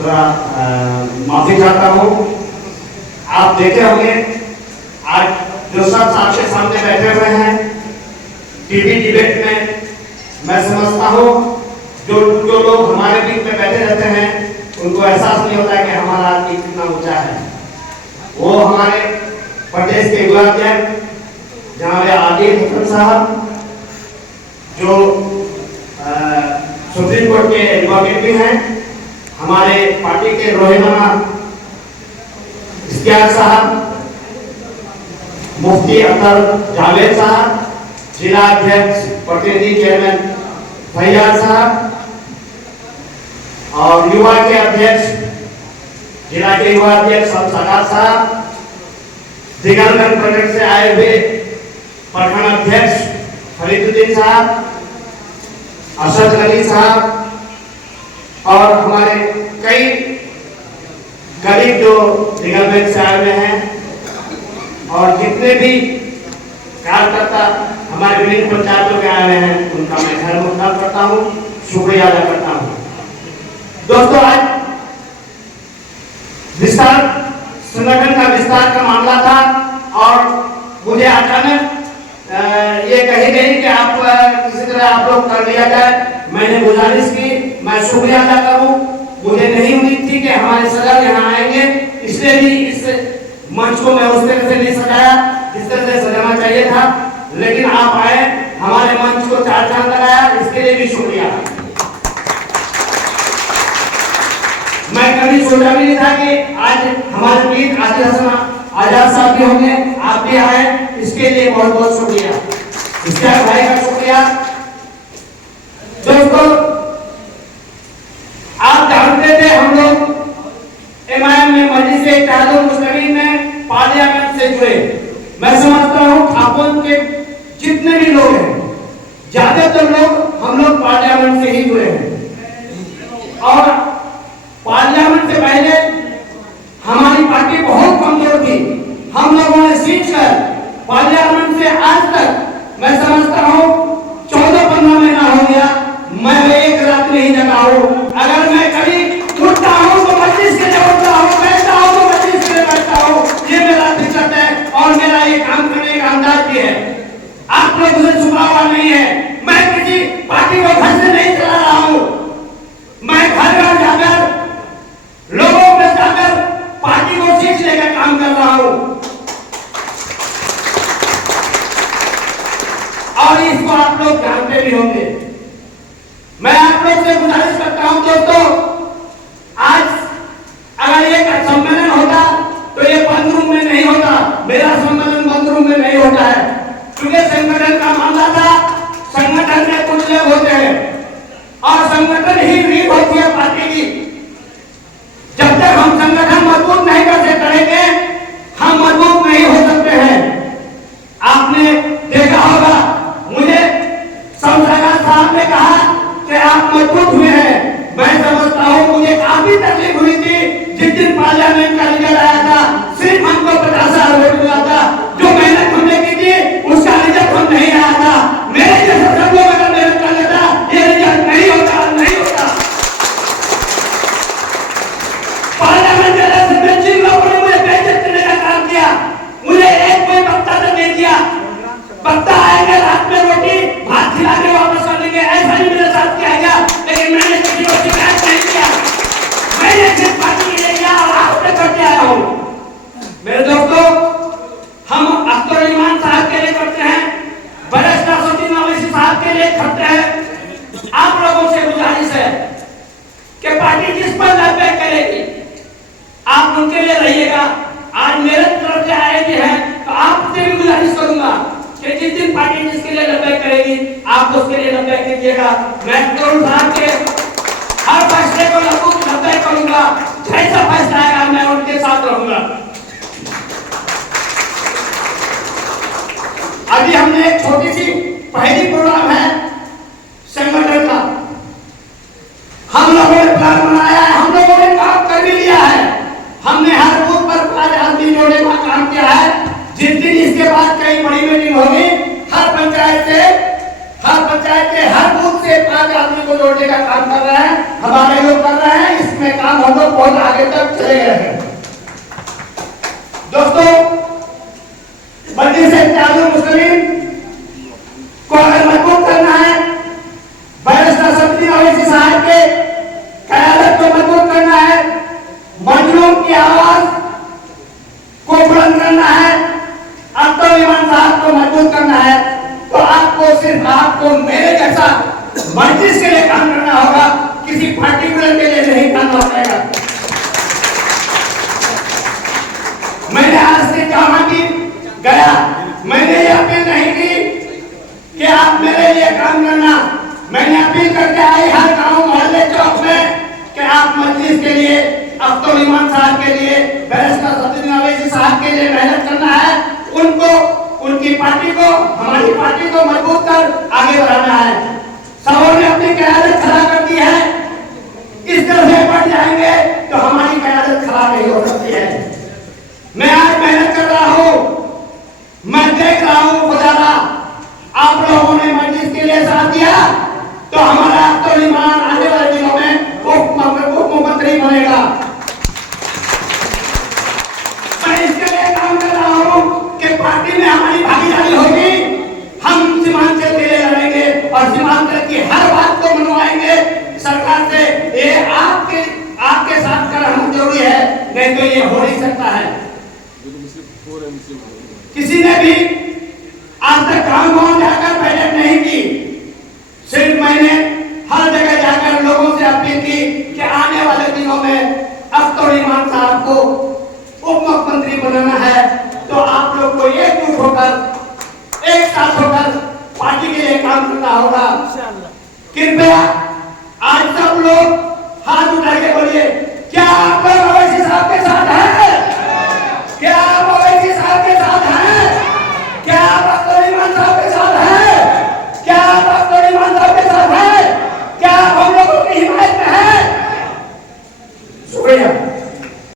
थोड़ा माफी चाहता हूँ। आप देखे होंगे आज जो सब आपके सामने बैठे हुए हैं टीवी डिबेट में, मैं समझता हूँ जो लोग हमारे बीच में बैठे रहते हैं उनको एहसास नहीं होता है कि हमारा आदमी कितना ऊंचा है। वो हमारे प्रदेश के युवा अध्यक्ष जहाँ आदिल हुसैन साहब जो सुप्रीम कोर्ट के एडवोकेट भी हैं, हमारे पार्टी के रोहिमाना इश्तियाक साहब, मुफ्ती अख्तर जावेद साहब, जिला अध्यक्ष प्रतिनिधि चेयरमैन फैयाज साहब और युवा के अध्यक्ष जिला के युवा अध्यक्ष सगात साहब, दिगंगन प्रोजेक्ट से आए हुए प्रखंड अध्यक्ष फरीदुद्दीन साहब, अशद अली साहब और हमारे कई करीब जो दिगंगन से आए हुए हैं और जितने भी कार्यकर्ता हमारे विभिन्न पंचायतों के आए हुए हैं उनका मैं खैर मकदम करता हूँ, शुक्रिया अदा करता हूँ। दोस्तों, आज विस्तार संगठन का विस्तार का मामला था और मुझे अचानक ये कही गई कि आप किसी तरह आप लोग कर लिया जाए। मैंने गुजारिश की, मैं शुक्रिया अदा करूं। मुझे नहीं उम्मीद थी कि हमारे सदर यहाँ आएंगे, इसलिए भी इस मंच को मैं उस तरह से नहीं सजाया जिस तरह से सजाना चाहिए था, लेकिन आप आए, हमारे मंच को चार चांद लगाया, इसके लिए भी शुक्रिया। मैं कभी सोचा भी नहीं था कि आज हमारे बीच आदिल हसन आजाद साहब भी होंगे, आप भी आए, इसके लिए बहुत बहुत शुक्रिया। इश्तियाक भाई का शुक्रिया। दोस्तों, आप जानते थे हम लोग एमआईएम में मजलिस इत्तेहादुल मुस्लिमीन में पार्लियामेंट से जुड़े। मैं समझता हूँ ठाकुर के जितने भी लोग हैं, ज्यादातर लोग हम लोग पार्लियामेंट से ही जुड़े हैं और पार्लियामेंट से पहले हमारी पार्टी बहुत कमजोर थी। हम लोगों ने सीखकर पार्लियामेंट से आज तक मैं समझता हूँ 14-15 महीना हो गया, मैं एक रात नहीं जगा हूँ। अगर मैं कभी उठता हूँ तो मजलिस के लिए उठता हूँ, बैठता हूँ तो मजलिस के लिए बैठता हूँ। ये मेरा दिक्कत है और मेरा ये काम करने का अंदाज भी है। आप लोग मुझे छुपा हुआ नहीं है। मैं किसी पार्टी को घर से नहीं चला रहा हूँ। मैं घर घर जाकर लोगों में जाकर पार्टी को सीखने का काम कर रहा हूं और इसको आप लोग जानते भी होंगे। मैं आप लोग से गुजारिश करता हूं दोस्तों, आज अगर ये सम्मेलन होता तो ये बंद रूम में नहीं होता, मेरा सम्मेलन बंद रूम में नहीं होता है, क्योंकि संगठन का मामला था। संगठन में कुछ लोग होते हैं और संगठन ही रीढ़ होती है पार्टी की। जब तक हम संगठन मजबूत नहीं करते करेंगे, हम मजबूत नहीं हो सकते हैं। आपने देखा होगा, मुझे सगात साहब ने कहा कि आप मजबूत हुए हैं। मैं समझता हूँ मुझे काफी तकलीफ हुई थी जिस दिन पार्लियामेंट का रिजल्ट आया था। सिर्फ हमको 50,000 वोट मिला था। जो मेहनत हमने की थी उसका रिजल्ट हम नहीं आया था। मेरे जैसे सब लोग अगर मेहनत कर लेता ये रिजल्ट नहीं होता। पार्लियामेंट में जिन लोगों ने मुझे बेइज्जत करने का काम किया, मुझे एक कोई वक्ता तक नहीं दिया। वक्ता आएंगे रात में रोटी भात खिला के वापस कर देंगे, ऐसा ही मेरे साथ किया गया। लेकिन मैंने किसी को शिकायत नहीं किया। मैंने सिर्फ पार्टी के लिए किया और आप तक करते आया हूँ। मेरे दोस्तों, हम अख्तर ईमान साहब के लिए करते हैं, बरस नासुद्दीन अवैसी साहब के लिए करते हैं। आप लोगों से गुजारिश है कि पार्टी जिस पर लड़ाई करेगी आप उनके लिए रहिएगा। आज मेरे तरफ से आए भी हैं तो आपसे भी गुजारिश करूंगा कि जिस दिन पार्टी जिसके लिए लड़ाई करेगी आप उसके लिए लड़ाई कीजिएगा। मैं करुण साहब के हर फैसले को लड़ाई करूंगा, जैसा फैसला आएगा मैं उनके साथ रहूंगा। अभी हमने एक छोटी सी पहली प्रोग्राम है संगठन का, हम लोगों ने प्लान बनाया है, हम लोगों ने काम कर भी लिया है। हमने हर बूथ पर 5 आदमी जोड़ने का काम किया है। जिस दिन इसके बाद कई बड़ी मीटिंग होगी, हर पंचायत के हर बूथ से 5 आदमी को जोड़ने का काम कर रहे हैं, हमारे लोग कर रहे हैं। इसमें काम हम लोग आपको मेरे जैसा मजलिस के लिए काम करना होगा, किसी पार्टिकुलर के लिए नहीं करना पड़ेगा। मैंने आज से जहां भी गया मैंने ये अपील नहीं की कि आप मेरे लिए काम करना, मैंने अपील करके आई हर गांव मोहल्ले चौक में कि आप मजलिस के लिए, अख्तर इमाम साहब के लिए, बैरिस्टर सफदरुद्दीन अवैसी साहब के लिए मेहनत करना है, उनको, उनकी पार्टी को, हमारी पार्टी को मजबूत कर आगे बढ़ाना है। सबों ने अपनी क़यादत खड़ा कर दी है, इस तरह से बढ़ जाएंगे तो हमारी क़यादत खराब नहीं हो सकती है। मैं आज मेहनत कर रहा हूं, मैं देख रहा हूं खुदारा आप लोगों ने मजलिस के लिए साथ दिया तो हमारा अख्तर इमाम आने वाले दिनों में उप मुख्यमंत्री बनेगा। मैं इसके लिए काम कर रहा हूं कि पार्टी में हमारी भागीदारी होगी, हम सीमांचल के लिए लड़ेंगे और सीमांचल की हर बात को मनवाएंगे सरकार से। ये आपके साथ करना जरूरी है, नहीं तो ये हो नहीं सकता है। किसी ने भी आज तक गांव-गांव जाकर बैठक नहीं की, सिर्फ मैंने हर जगह जाकर लोगों से अपील की कि आने वाले दिनों में अख्तर इमाम साहब को उप मुख्यमंत्री बनाना है तो आप लोग को एकजुट होकर, एक साथ होकर पार्टी के लिए काम करना होगा। कृपया आज सब लोग हाथ उठा के बोलिए, क्या आप लोग